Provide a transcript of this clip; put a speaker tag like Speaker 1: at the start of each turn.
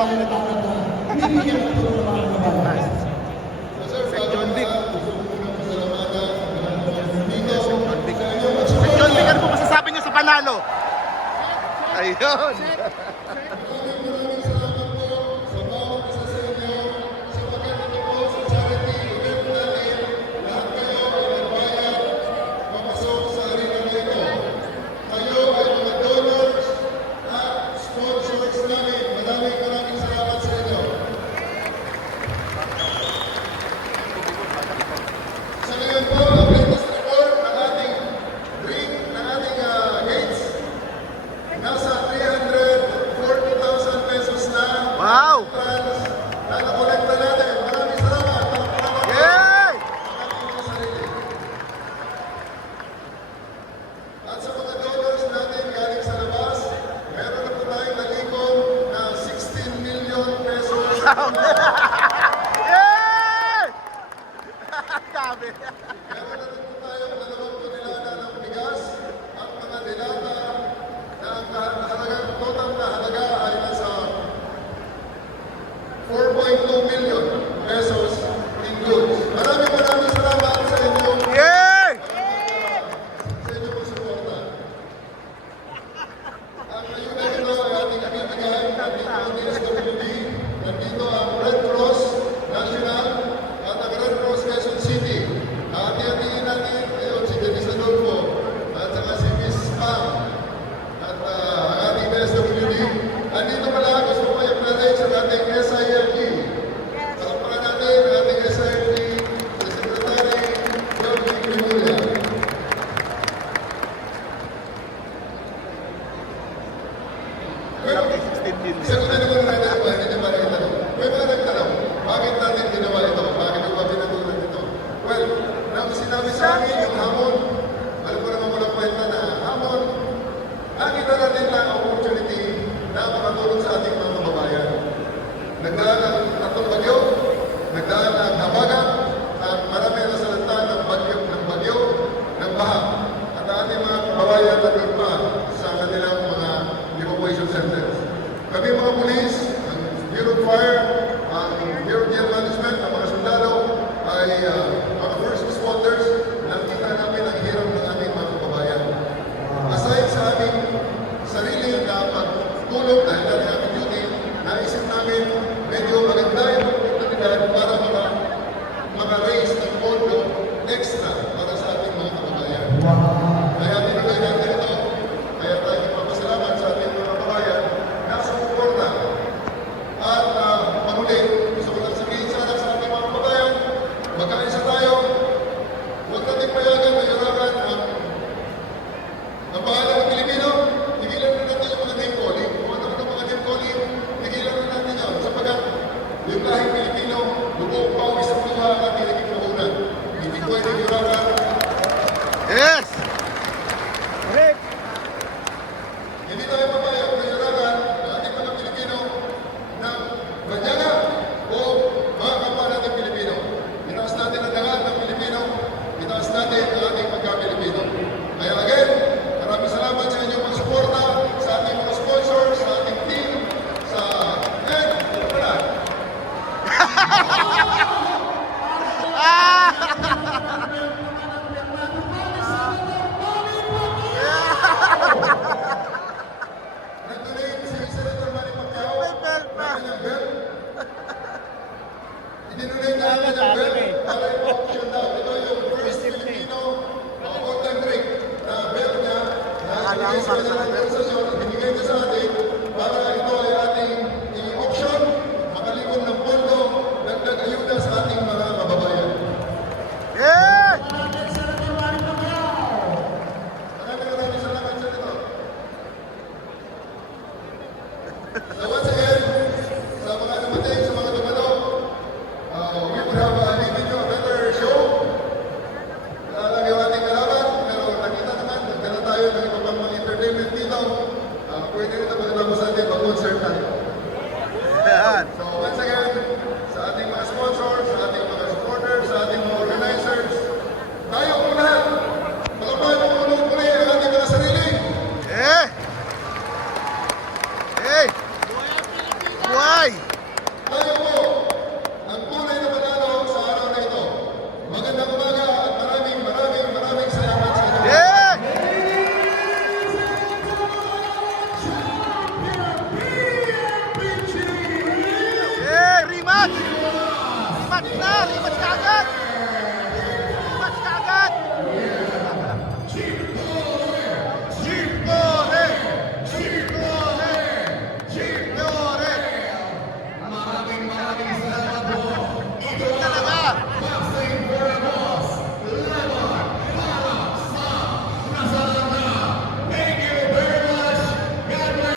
Speaker 1: marami na tao na bibigyan ng tulong ng mga kababayan.
Speaker 2: Sir John Vic. Sir John Vic, ano po sa panalo? Ayun.
Speaker 3: barra tranquilo,
Speaker 2: tuvo un